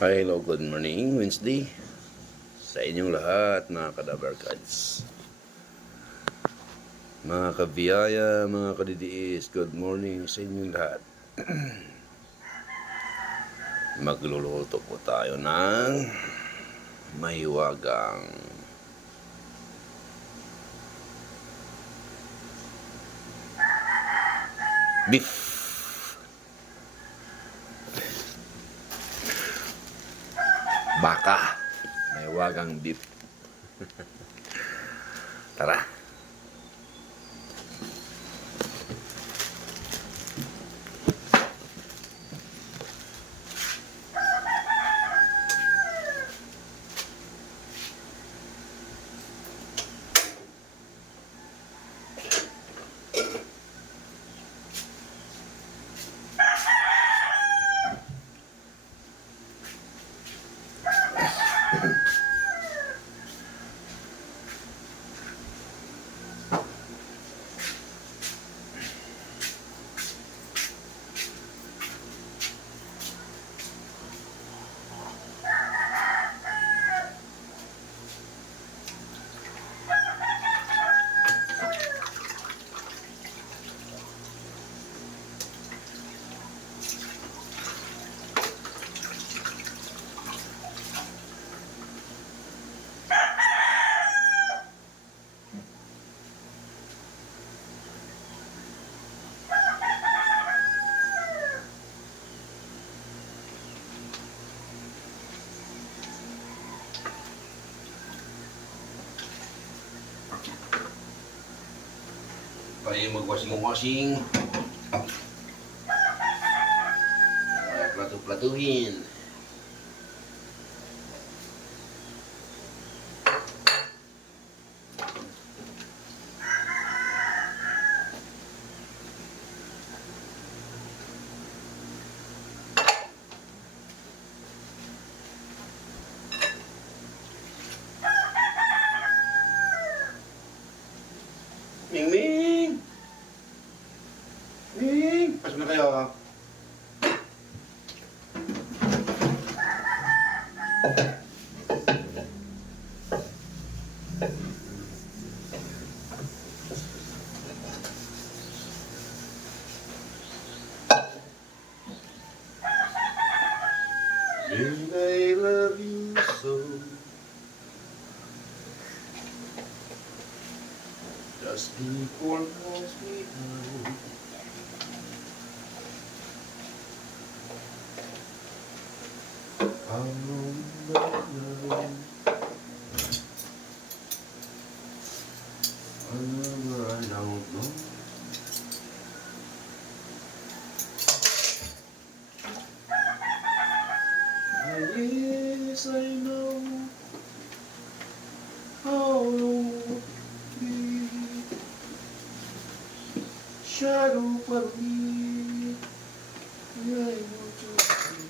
Hi, hello, good morning, Wednesday sa inyong lahat, mga Kadaver Cards, mga kabiyaya, mga kadidiis, good morning sa inyong lahat. Magluluto po tayo ng mahiwagang beef. Baka, mahiwagang beef. Tara. Tayo mag-washing. Plato-platuhin. Ming! Ming! Pasok na kayo, ha? And I love you so. Just before calls me out. I know. I don't know. Yes, I know. How be shadow for me. I want to see.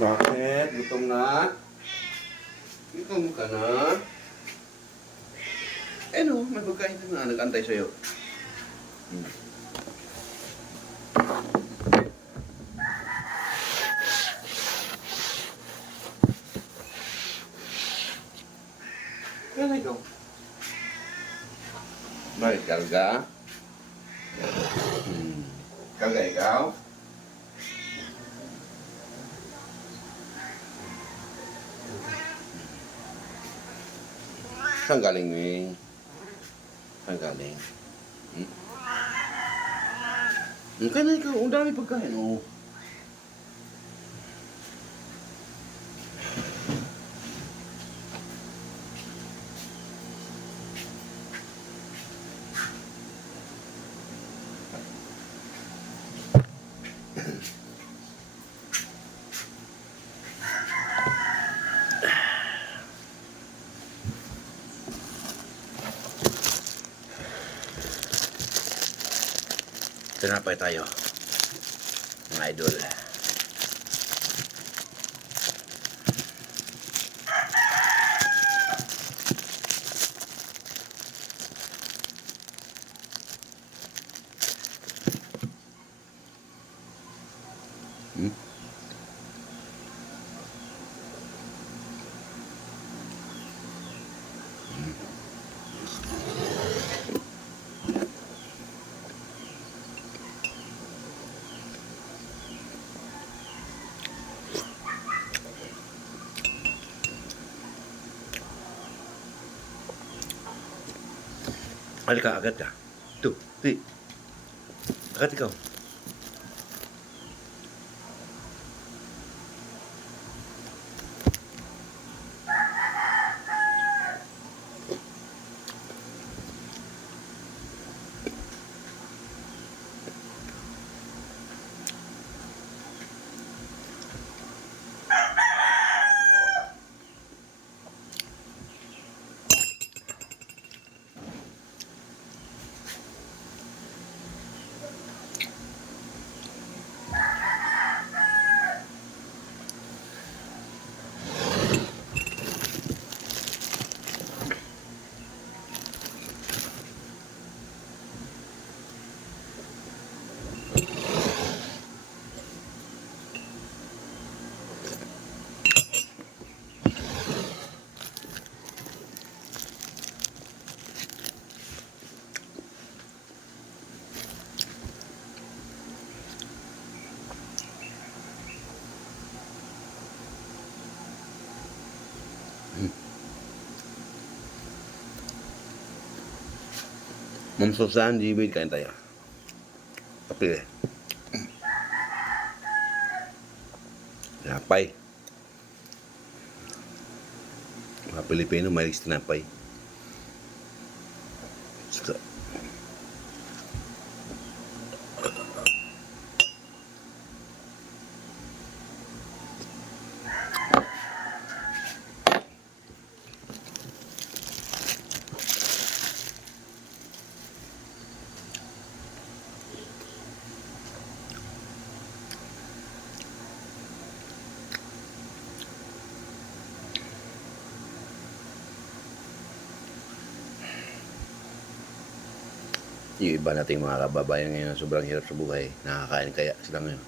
Bakit? Gutom na? Gutom ka na? Eh no, may pagkain na nag-antay sa'yo. Kaya ikaw? Bakit karga? Karga ikaw? Saan galing, Ming? Saan galing? Kaya na ikaw, ang dami pagkain, oh. Tinapay tayo, mga idol. Halika, agad ka. Tuh, di. Agad ikaw. Ma'am Susan, Jibid, kain tayo. Kape. Tinapay. Mga Pilipino mahilig sa tinapay. So, yung iba nating mga kababayan ngayon sobrang hirap sa buhay. Nakakain kaya sila ngayon.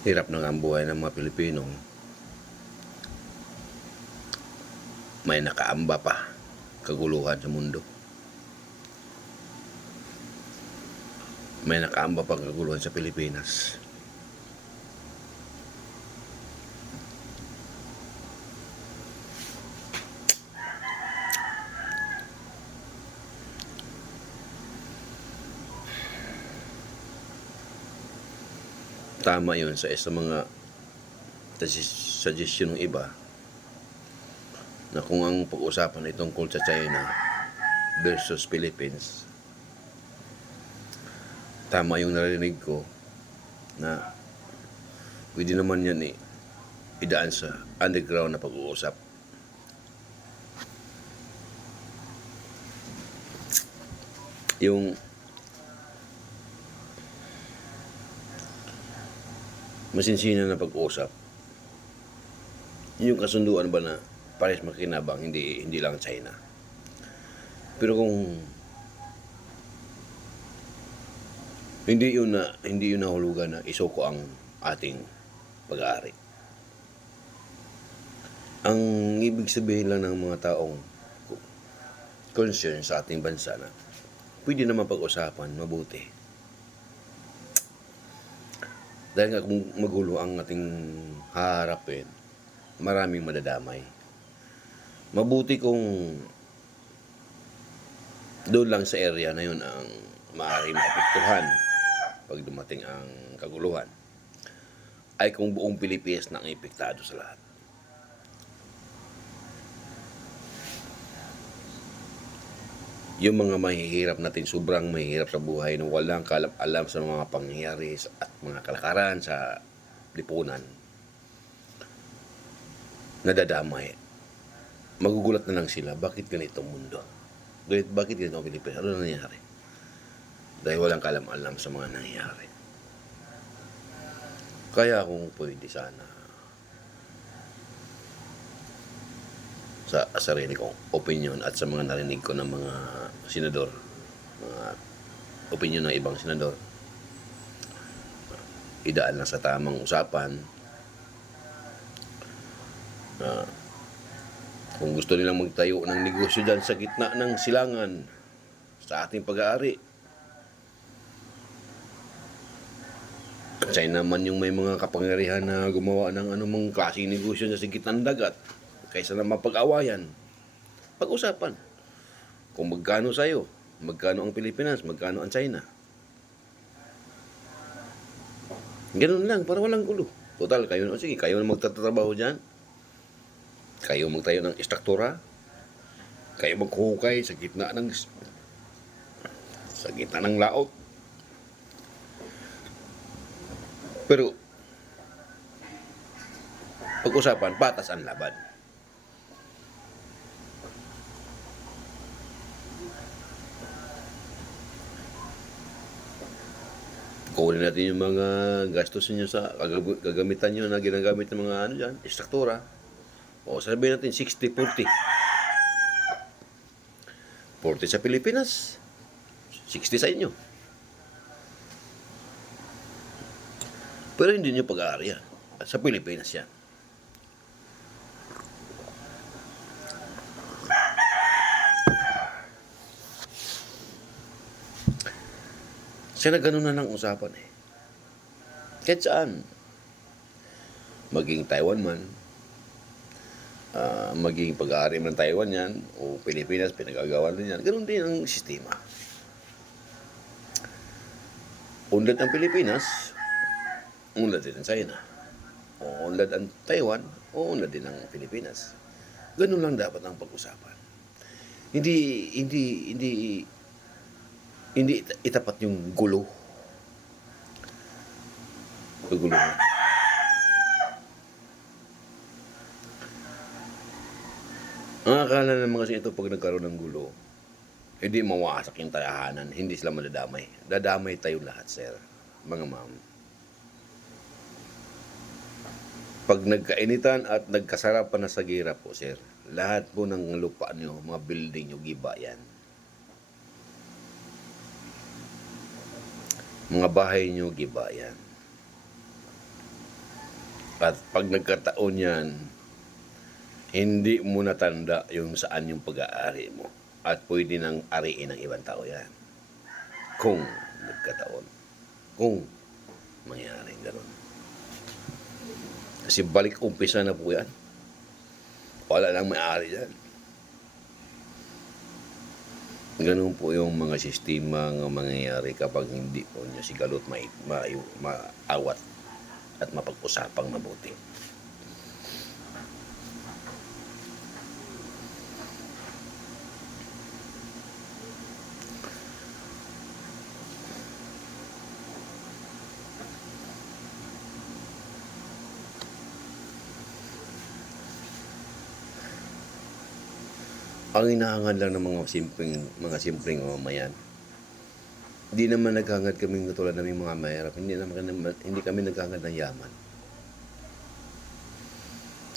Hirap na nga ang buhay ng mga Pilipino. May nakaamba pa kaguluhan sa mundo. May nakaamba pa kaguluhan sa Pilipinas. Tama yun sa isa mga suggestion ng iba na kung ang pag-usapan ay tungkol sa China versus Philippines, tama yung narinig ko na pwede naman yan idaan sa underground na pag-uusap. Yung masinsinan na pag-uusap, yung kasunduan ba na pares makinabang, hindi lang China. Pero kung hindi yun nahulugan na isuko ang ating pag-aari. Ang ibig sabihin lang ng mga taong concern sa ating bansa na pwede naman pag-usapan mabuti. Dahil nga kung magulo ang ating haharapin, maraming madadamay. Mabuti kung doon lang sa area na yun ang maaaring maapektuhan pag dumating ang kaguluhan, ay kung buong Pilipinas na ang epektado sa lahat. Yung mga mahihirap natin, sobrang mahihirap sa buhay na walang alam sa mga pangyayari at mga kalakaran sa lipunan, nadadamay. Magugulat na lang sila, bakit ganito ang mundo? Bakit ganito ang Pilipinas? Ano nangyayari? Dahil walang kalam-alam sa mga nangyayari. Kaya kung pwede sana, sa sarili kong opinion at sa mga narinig ko ng mga senador, mga opinion ng ibang senador, idaan lang sa tamang usapan na kung gusto nilang magtayo ng negosyo dyan sa gitna ng silangan sa ating pag-aari, China man yung may mga kapangyarihan na gumawa ng anumang klaseng negosyo sa gitna ng dagat, kaysa na mapag-awayan, pag-usapan. Kung magkano sa'yo, magkano ang Pilipinas, magkano ang China. Ganun lang, para walang gulo. Total, kayo na magtatrabaho dyan. Kayo magtayo ng istruktura. Kayo maghuhukay sa gitna ng laot. Pero Pag-usapan, patas ang laban. Kunin natin yung mga gastos niyo sa gagamitan niyo na ginagamit ng mga ano diyan, istruktura. O sabihin natin 60-40. 40 sa Pilipinas, 60 sa inyo. Pero hindi niyo pag-aari yan. Sa Pilipinas yan. Siya na ganun na ng usapan eh. Kahit saan. Maging Taiwan man, maging pag-aari man ng Taiwan yan, o Pilipinas, pinagagawa din yan. Ganun din ang sistema. Unlad ang Pilipinas, unlad din ang China. O unlad ang Taiwan, o unlad din ang Pilipinas. Ganun lang dapat ang pag-usapan. Hindi itapat yung gulo. Kaguluhan. Ang akala naman kasi ito pag nagkaroon ng gulo, hindi mawasak yung tahanan, hindi sila madadamay. Dadamay tayo lahat, sir, mga ma'am. Pag nagkainitan at nagkasarapan na sa gira po, sir, lahat po ng lupa nyo, mga building nyo, giba yan. Mga bahay nyo, giba yan. At pag nagkataon yan, hindi mo natanda yung saan yung pag-aari mo. At pwede nang ariin ng ibang tao yan. Kung nagkataon. Kung mangyari gano'n. Kasi balik umpisa na po yan. Wala nang may-ari yan. Ganun po yung mga sistema ng mangyayari kapag hindi po niya sigalot maawat at mapag-usapang mabuti. Ang hinahangad lang ng mga simpleng mamamayan. Hindi naman naghangad kami katulad ng mga mahirap. Hindi kami naghangad ng yaman.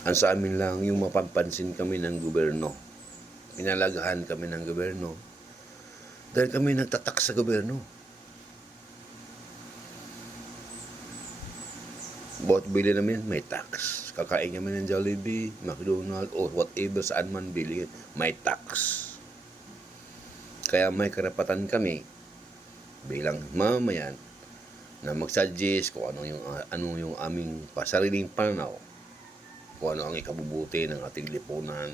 Ang sa amin lang yung mapapansin kami ng gobyerno. Pinalagahan kami ng gobyerno. Dahil kami nagtatak sa gobyerno. Bawat bili namin may tax. Kakain kami ng Jollibee, McDonald's, or whatever saan man bili, may tax. Kaya may karapatan kami bilang mamamayan na mag-suggest kung ano yung aming pasariling pananaw, kung ano ang ikabubuti ng ating lipunan.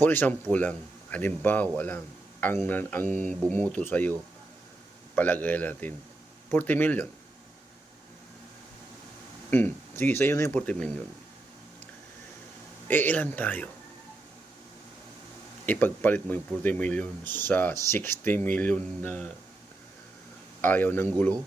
For example lang, halimbawa lang, ang bumuto sa'yo, palagay natin, 40 million. Sige, sa'yo na yung 40 million. Ilan tayo? Ipagpalit mo yung 40 million sa 60 million na ayaw ng gulo?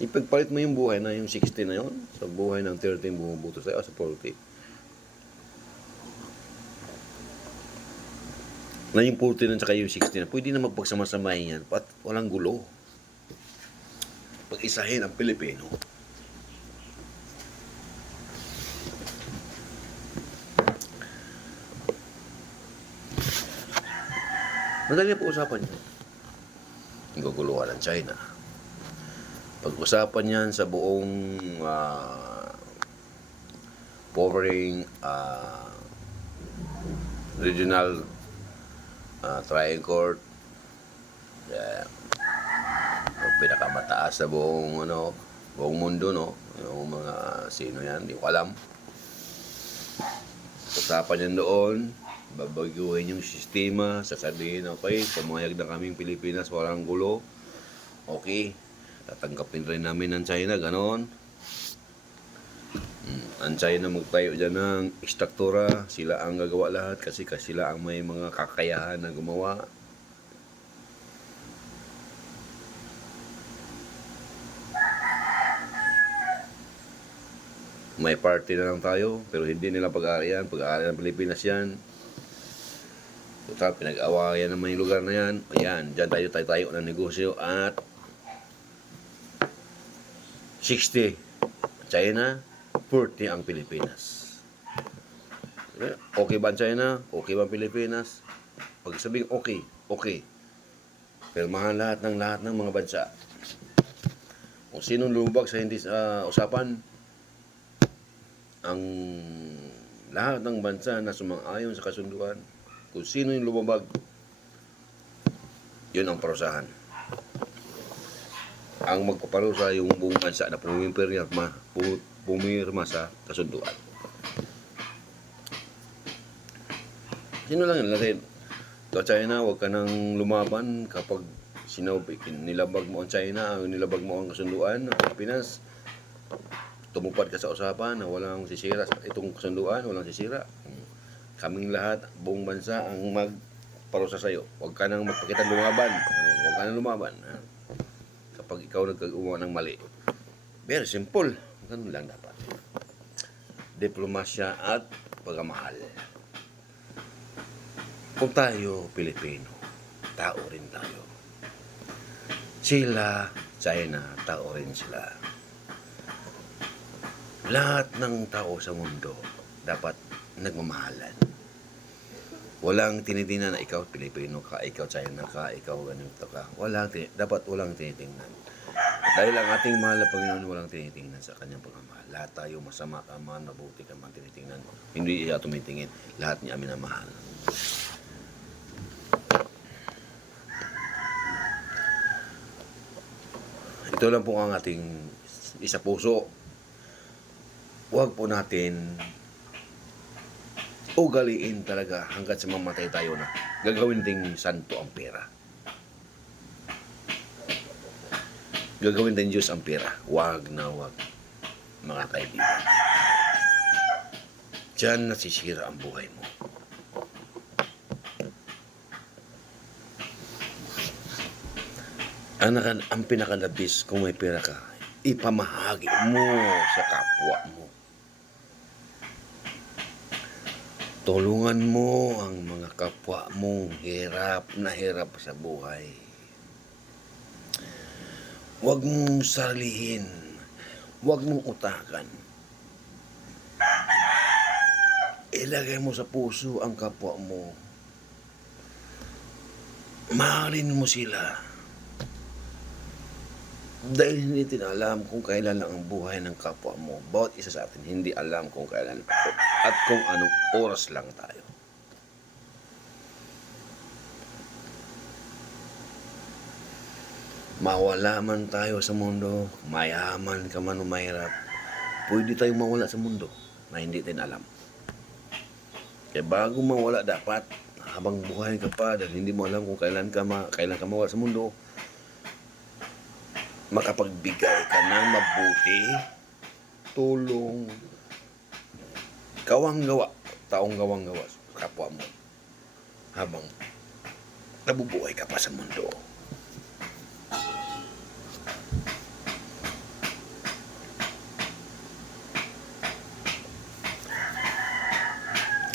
Ipagpalit mo yung buhay na yung 60 na yun sa buhay ng 13 bumubuto sa'yo sa 40. Na yung 40 na saka yung 60 na, pwede na magpagsamasamahin yan at walang gulo. Pag-isahin ang Pilipino. Madali po usapan yan. Yung guguluhan ng China. Pag-usapan yan sa buong powering regional triangle, yung pinakamataas sa buong mundo, no, yung mga sino yan, di ko alam. Usapan yan doon, babaguhin yung sistema, sasabihin, okay, pumayag na kaming Pilipinas, walang gulo, okay, tatanggapin rin namin ng China, ganon. Ang China magtayo dyan ng istruktura, sila ang gagawa lahat kasi sila ang may mga kakayahan na gumawa. May party na lang tayo, pero hindi nila pag-aari ng Pilipinas yan. Total, pinag-awayan naman yung lugar na yan. Ayan, dyan tayo ng negosyo at 60 China, 40 ang Pilipinas. Okay ba ang China? Okay ba ang Pilipinas? Pag sabing okay, okay. Pero mahal lahat ng mga bansa. Kung sinong lumabag sa hindi usapan, ang lahat ng bansa na sumang-ayon sa kasunduan, kung sino yung lumabag, yun ang parusahan. Ang magpaparusa yung buong bansa na pumirma sa kasunduan. Sino lang yun natin? Ito China, huwag ka nang lumaban kapag nilabag mo ang China, nilabag mo ang kasunduan ng Pilipinas. Tumupad ka sa usapan na walang sisira sa itong kasunduan, walang sisira. Kaming lahat, buong bansa ang magparusa sa iyo. Huwag ka nang magpakita lumaban. Huwag ka nang lumaban. Kapag ikaw nagkagawa ng mali. Very simple. Ganun lang dapat. Diplomasya at pagmamahal. Kung tayo, Pilipino, tao rin tayo. Sila, China, tao rin sila. Lahat ng tao sa mundo dapat nagmamahalan. Walang tinitingnan na ikaw Pilipino ka, ikaw China ka, ikaw ganito ka. Dapat walang tinitingnan. Dahil ang ating mahal na Panginoon walang tinitingnan sa kanyang pagmamahal. Lahat tayo masama ka man, mabuti ka man, tinitingnan. Hindi siya tumitingin. Lahat niya minamahal. Ito lang po ang ating isa puso. Huwag po natin ugaliin talaga hanggat sa mamatay tayo na gagawin ding santo ang pera. Gagawin din Diyos ang pera. Huwag na huwag, mga kaibigan. Diyan nasisira ang buhay mo. Ang pinakalabis kung may pera ka, ipamahagi mo sa kapwa mo. Tulungan mo ang mga kapwa mong hirap na hirap sa buhay. Huwag mong salihin. Huwag mong utakan. Ilagay mo sa puso ang kapwa mo. Mahalin mo sila. Dahil hindi natin alam kung kailan lang ang buhay ng kapwa mo. Bawat isa sa atin hindi alam kung kailan at kung anong oras lang tayo. Mawala man tayo sa mundo, mayaman ka man o mahirap, pwede tayong mawala sa mundo na hindi natin alam. Kaya bago mawala dapat, habang buhay ka pa dahil hindi mo alam kung kailan ka mawala sa mundo, makapagbigay ka ng mabuti, tulong, taong gawang-gawa sa kapwa mo habang nabubuhay ka pa sa mundo.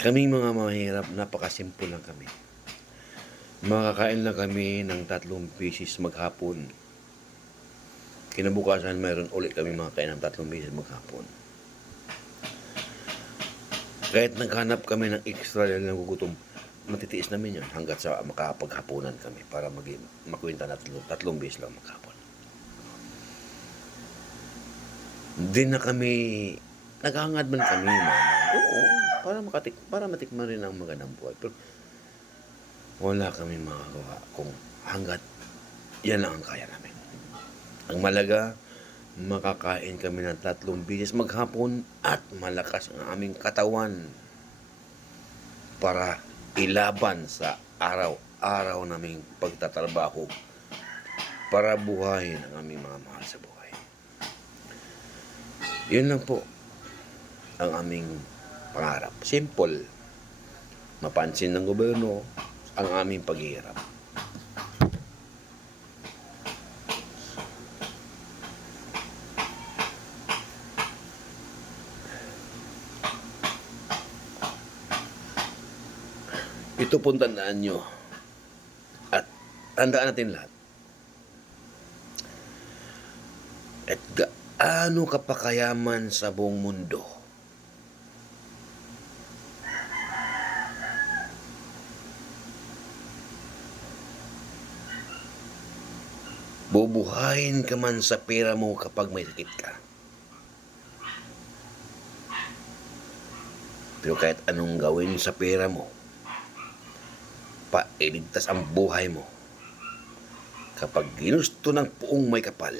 Kaming mga mahirap, napakasimple lang kami. Makakain lang kami ng 3 pieces maghapon. Kinabukasan, mayroon ulit kami makakain ng 3 pieces maghapon. Kahit naghanap kami ng extra dahil nagugutom, matitiis namin yun hanggat sa makapaghapunan kami para makwenta natin 3 beses lang maghapon. Hindi na kami, naghahangad man kami, oo, para matikman rin ang magandang buhay. Pero wala kami magagawa kung hanggat yan lang ang kaya namin. Ang malaga, makakain kami ng 3 beses maghapon at malakas ang aming katawan para ilaban sa araw-araw naming pagtatrabaho para buhayin ang aming mga mahal sa buhay. Yun lang po. ang aming pangarap. Simple. Mapansin ng gobyerno ang aming paghihirap. Ito pong tandaan nyo. At tandaan natin lahat. At gaano kapakayaman sa buong mundo, bubuhayin ka man sa pera mo kapag may sakit ka. Pero kahit anong gawin sa pera mo, pailigtas ang buhay mo. Kapag ginusto ng puong may kapal,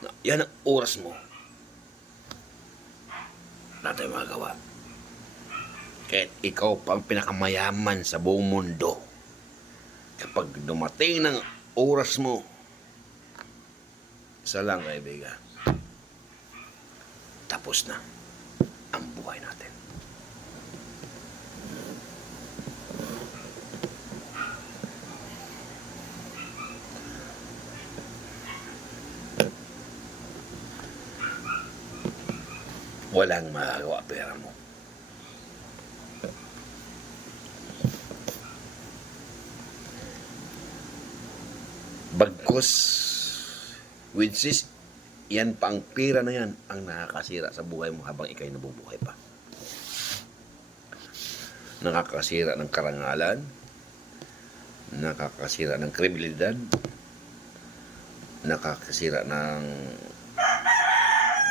na yan ang oras mo, wala tayong magagawa. Kahit ikaw pa ang pinakamayaman sa buong mundo, kapag dumating ng oras mo, isa lang, kaibigan, tapos na ang buhay natin. Walang magagawa pera mo. Bagkus, which is, yan pa ang pera na yan ang nakakasira sa buhay mo habang ikay nabubuhay pa. Nakakasira ng karangalan, nakakasira ng kredibilidad, nakakasira ng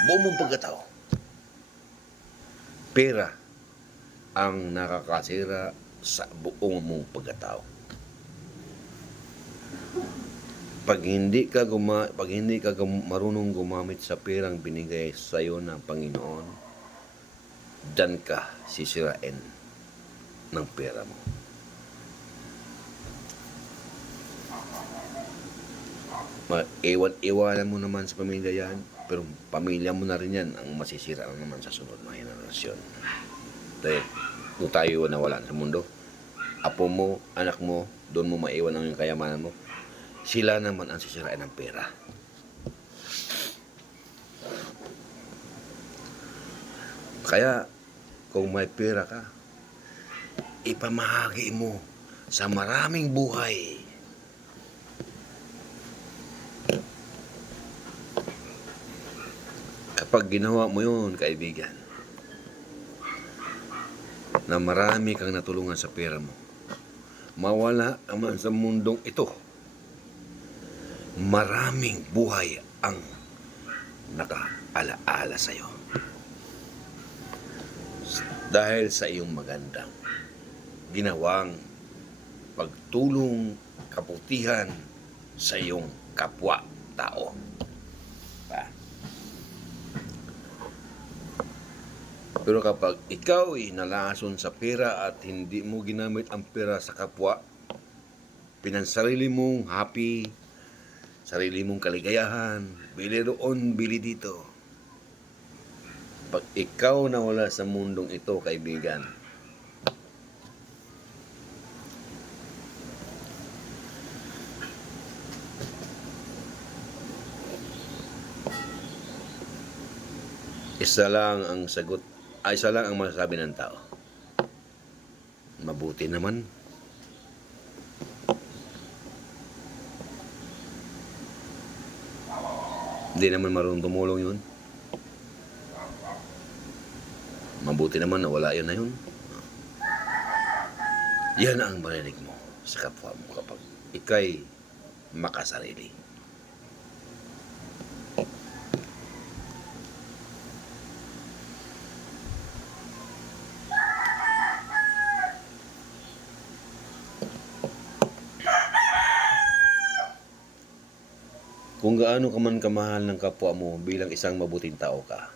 buong mong pagkatao. Pera ang nakakasira sa buong mong pagkatao. Pag hindi ka marunong gumamit sa perang binigay sa iyo ng Panginoon, diyan ka sisirain ng pera mo. Iwanan mo naman sa pamilya yan, pero pamilya mo na rin yan ang masisira naman sa sunod na henerasyon. Dahil kung tayo nawala sa mundo, apo mo, anak mo, doon mo maiwan ang kayamanan mo, sila naman ang sisirain ng pera. Kaya, kung may pera ka, ipamahagi mo sa maraming buhay. Kapag ginawa mo yun, kaibigan, na marami kang natulungan sa pera mo, mawala ka man sa mundong ito, maraming buhay ang nakaalaala sa iyo. Dahil sa iyong magandang ginawang pagtulong, kabutihan sa iyong kapwa-tao. Pero kapag ikaw ay nalason sa pera at hindi mo ginamit ang pera sa kapwa, pinansarili mong happy, sarili mong kaligayahan, bili roon, bili dito. Pag ikaw nawala sa mundong ito, kaibigan, isa lang ang masasabi ng tao. Mabuti naman. Hindi naman marunong tumulong yun. Mabuti naman na wala yun na yun. Yan ang marinig mo sa kapwa mo kapag ikay makasarili. Kung gaano ka man kamahal ng kapwa mo bilang isang mabuting tao ka,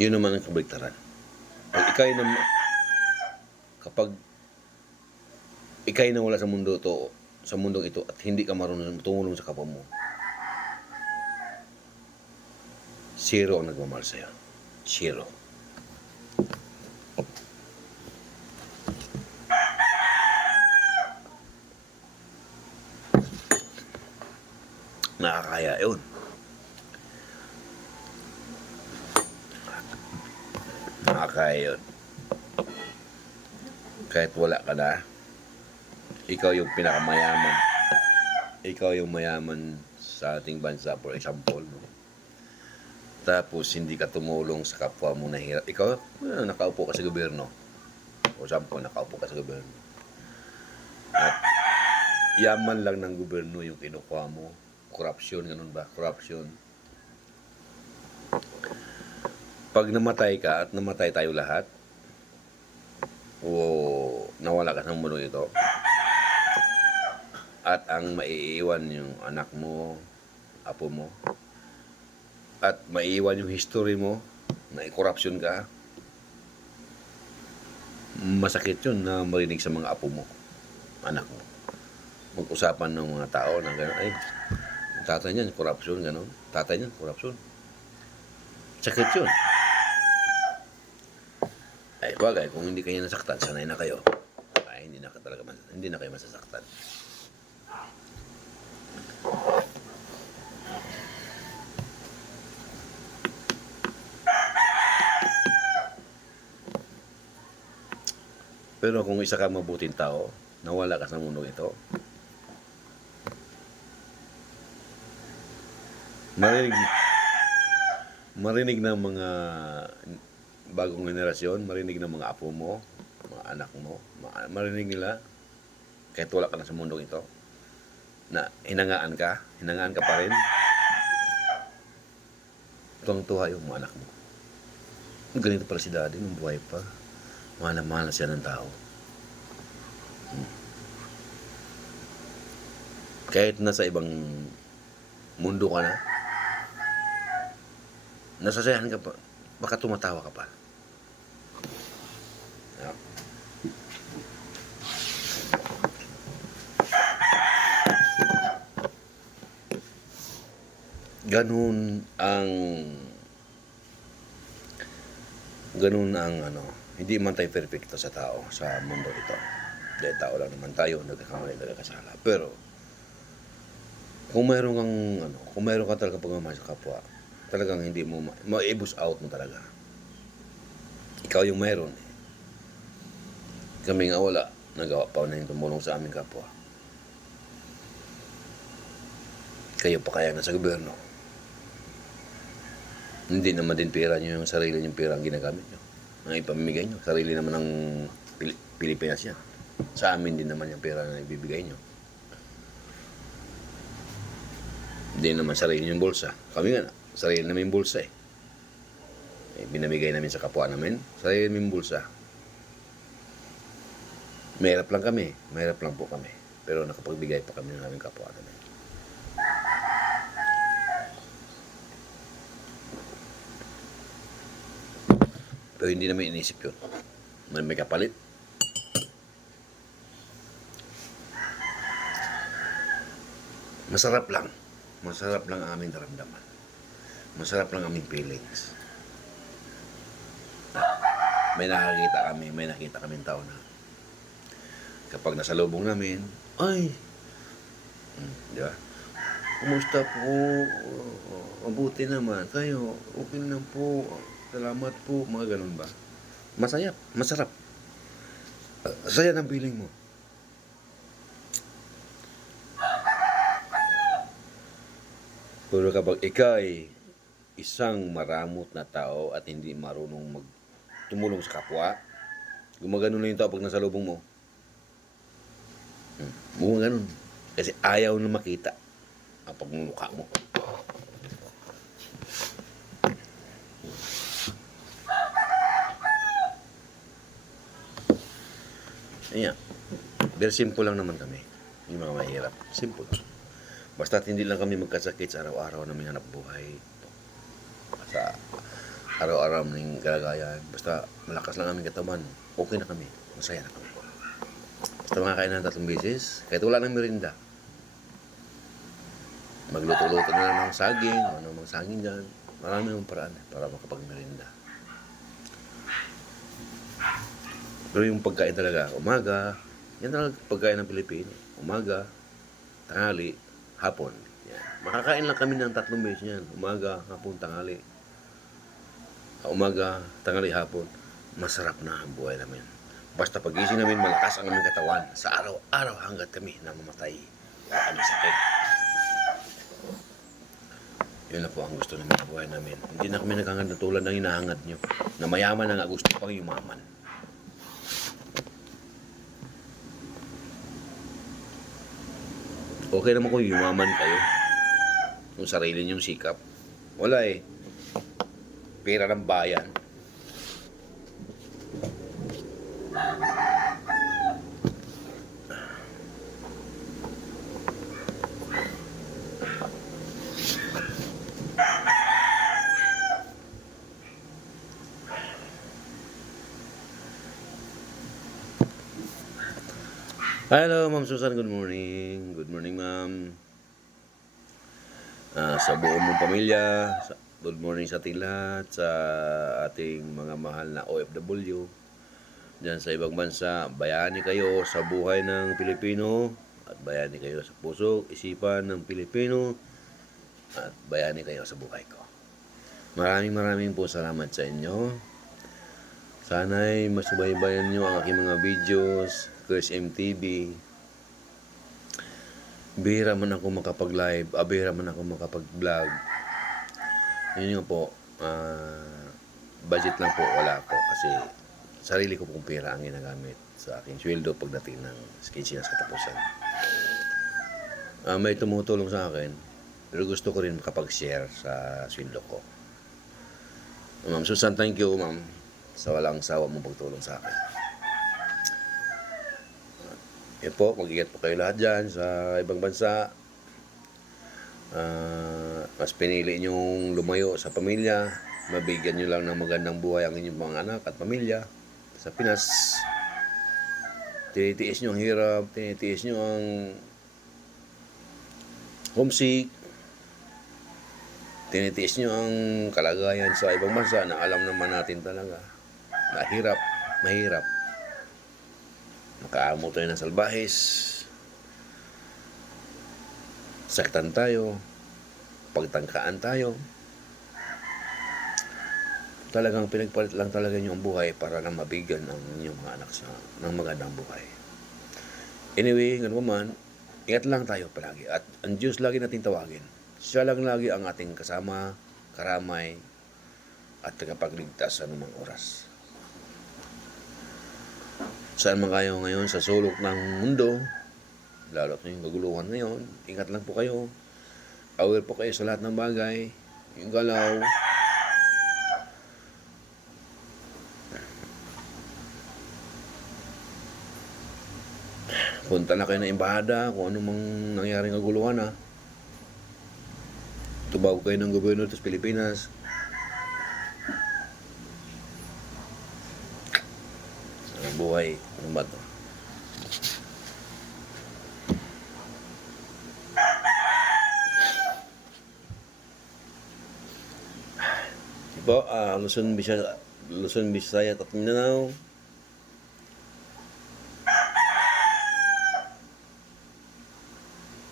yun naman ang kabaligtaran. Pag Kapag ikay nawala sa mundo to, sa mundong ito at hindi ka marunong tumulong sa kapwa mo, zero ang nagmamahal sa'yo. Zero. Nakakaya yun. Nakakaya yun. Kahit wala ka na, ikaw yung pinakamayaman. Ikaw yung mayaman sa ating bansa, for example. Tapos hindi ka tumulong sa kapwa mo na hirap. Ikaw, nakaupo ka sa gobyerno. For example, nakaupo ka sa gobyerno. At yaman lang ng gobyerno yung kinukuha mo. Corruption, ganun ba? Corruption. Pag namatay ka at namatay tayo lahat, o nawala ka sa mundo ito, at ang maiiwan yung anak mo, apo mo, at maiiwan yung history mo, na corruption ka, masakit yun na marinig sa mga apo mo, anak mo. Mag-usapan ng mga tao na gano'n, ay, tatay niyan, corruption, gano'n. Tatay niyan, corruption. Sakit yun. Ay, bagay, kung hindi kayo nasaktan, sanay na kayo. Ay, hindi na kayo masasaktan. Pero kung isa ka mabuting tao, nawala ka sa mundo ito, marinig ng mga bagong henerasyon, marinig ng mga apo mo, mga anak mo, marinig nila, kahit wala ka na sa mundong ito, na hinangaan ka pa rin, tuwang-tuwa yung mga anak mo. Ganito pala si daddy nung buhay pa. Mahal na mahal na siya ng tao. Kahit nasa ibang mundo ka na, nasasayahan ka pa, baka tumatawa ka pa. Yeah. Ganun ang hindi man tayo perfecto sa tao, sa mundo ito. Dahil tao lang naman tayo, nagkakamali, nagkakasala. Pero, kung mayroon kang talaga pagmamahal sa kapwa, talagang hindi mo, ma-ibus out mo talaga. Ikaw yung mayroon. Kami nga wala, nagawa pa na yung tumulong sa aming kapwa. Kayo pa kaya nasa gobyerno. Hindi naman din pera nyo yung sarili nyo pera ang ginagamit nyo. Ang ipamimigay nyo. Sarili naman ng Pilipinas yan. Sa amin din naman yung pera na ibibigay nyo. Hindi naman sarili yung bulsa. Kami nga, sarili namin bulsa eh. Binamigay namin sa kapwa namin. Sarili namin bulsa. Mahirap lang kami. Mahirap lang po kami. Pero nakapagbigay pa kami ng aming kapwa namin. Pero hindi namin inisip yun. May kapalit. Masarap lang. Masarap lang ang aming naramdaman. Masarap lang ang aming feelings. May nakita kami tao na kapag nasa lubong namin, ay, di ba? Kumusta po? Mabuti naman. Kayo, okay lang po. Salamat po. Mga ganun ba? Masarap. Saya ng feeling mo. Pero kapag ikay isang maramot na tao at hindi marunong tumulong sa kapwa, gumagano na yung tao pag nasa lubong mo. Gumagano. Kasi ayaw na makita ang pagmumukha mo. Ayan. Very simple lang naman kami. Yung mga mahirap. Simple. Basta hindi lang kami magkasakit sa araw-araw na may hanap buhay. Sa araw-araw ng kalagayan. Basta malakas lang aming katawan, okay na kami. Masaya na kami. Basta makakain ng 3 beses, kahit wala ng merinda. Magluto-luto na lang ng saging, ano mang saging dyan. Marami ng paraan para makapag-merinda. Pero yung pagkain talaga, umaga, yan talaga pagkain ng Pilipino. Umaga, tanghali, hapon. Yan. Makakain lang kami ng 3 beses yan. Umaga, hapon, tanghali. Umaga, tanghali, hapon. Masarap na ang buhay namin. Basta pagising namin, malakas ang aming katawan. Sa araw-araw hanggat kami namamatay. Wala kami sakit. Yun na po ang gusto namin sa buhay namin. Hindi na kami naghangad na tulad ng hinahangad nyo. Na mayaman na nga gusto pang yumaman. Okay naman kung yumaman kayo. Kung sarili nyong sikap. Wala eh. Pera ng bayan. Hello, Ma'am Susan. Good morning. Good morning, Ma'am. Sa buong mong pamilya, good morning sa ating lahat, sa ating mga mahal na OFW dyan sa ibang bansa. Bayani kayo sa buhay ng Pilipino at bayani kayo sa puso, isipan ng Pilipino at bayani kayo sa buhay ko. Maraming po salamat sa inyo. Sana'y masubaybayan nyo ang aking mga videos, Chris MTV. Bihira man ako makapag-live, bihira man ako makapag-vlog. Yun nga po, budget lang po, wala ako kasi sarili ko pong pera ang ginagamit sa aking sweldo pagdating ng kinsinas katapusan. May tumutulong sa akin, pero gusto ko rin makapag-share sa sweldo ko. Ma'am Susan, thank you, ma'am, sa walang sawa mong pagtulong sa akin. Yan po, mag-ingat po kayo lahat dyan sa ibang bansa. Mas pinili nyong lumayo sa pamilya. Mabigyan nyo lang ng magandang buhay ang inyong mga anak at pamilya. Sa Pinas, tinitiis nyo ang hirap, tinitiis nyo ang homesick, tinitiis nyo ang kalagayan sa ibang bansa na alam naman natin talaga na mahirap. Nakaamo tayo ng salbahes, saktan tayo, pagtangkaan tayo. Talagang pinagpalit lang talaga nyo ang buhay para na mabigyan ang inyong mga anak ng magandang buhay. Anyway, ganun man, ingat lang tayo palagi at ang Diyos lagi natin tawagin. Siya lang lagi ang ating kasama, karamay at tagapagligtas sa anumang oras. Saan man kayo ngayon sa sulok ng mundo, lalo na yung kaguluhan ngayon, ingat lang po kayo. Aware po kayo sa lahat ng bagay. Yung galaw. Punta na kayo ng embahada kung ano mang nangyaring kaguluhan Tumawag kayo ng gobyerno sa Pilipinas. Buhay, ano ba ito? Diba, Luzon, Visayas at Mindanao.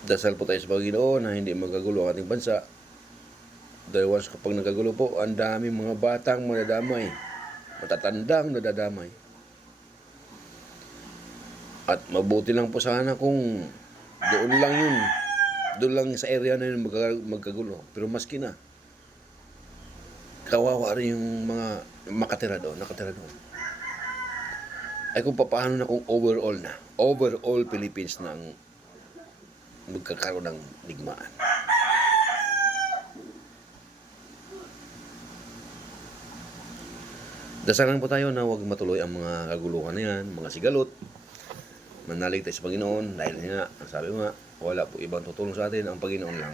Dasal po tayo sa Panginoon na hindi magagulo ang ating bansa. Dahil once kapag nagagulo po, ang daming mga batang madadamay, matatandang nadadamay. At mabuti lang po sana kung doon lang sa area na yun magkagulo. Pero maski na, kawawa rin yung mga nakatira doon. Ay kung paano na kung overall Philippines na ang magkakaroon ng digmaan. Dasalan po tayo na huwag matuloy ang mga kaguluhan na yan, mga sigalot. Manalig tayo sa Panginoon dahil nga, sabi mo nga, wala po ibang tutulong sa atin, ang Panginoon lang.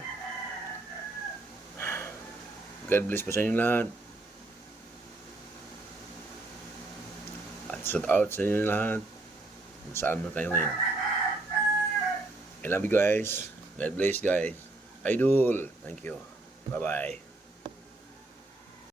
God bless po sa inyo lahat. At shout out sa inyo lahat. Kung saan na kayo ngayon. I love you guys. God bless guys. Idol. Thank you. Bye-bye.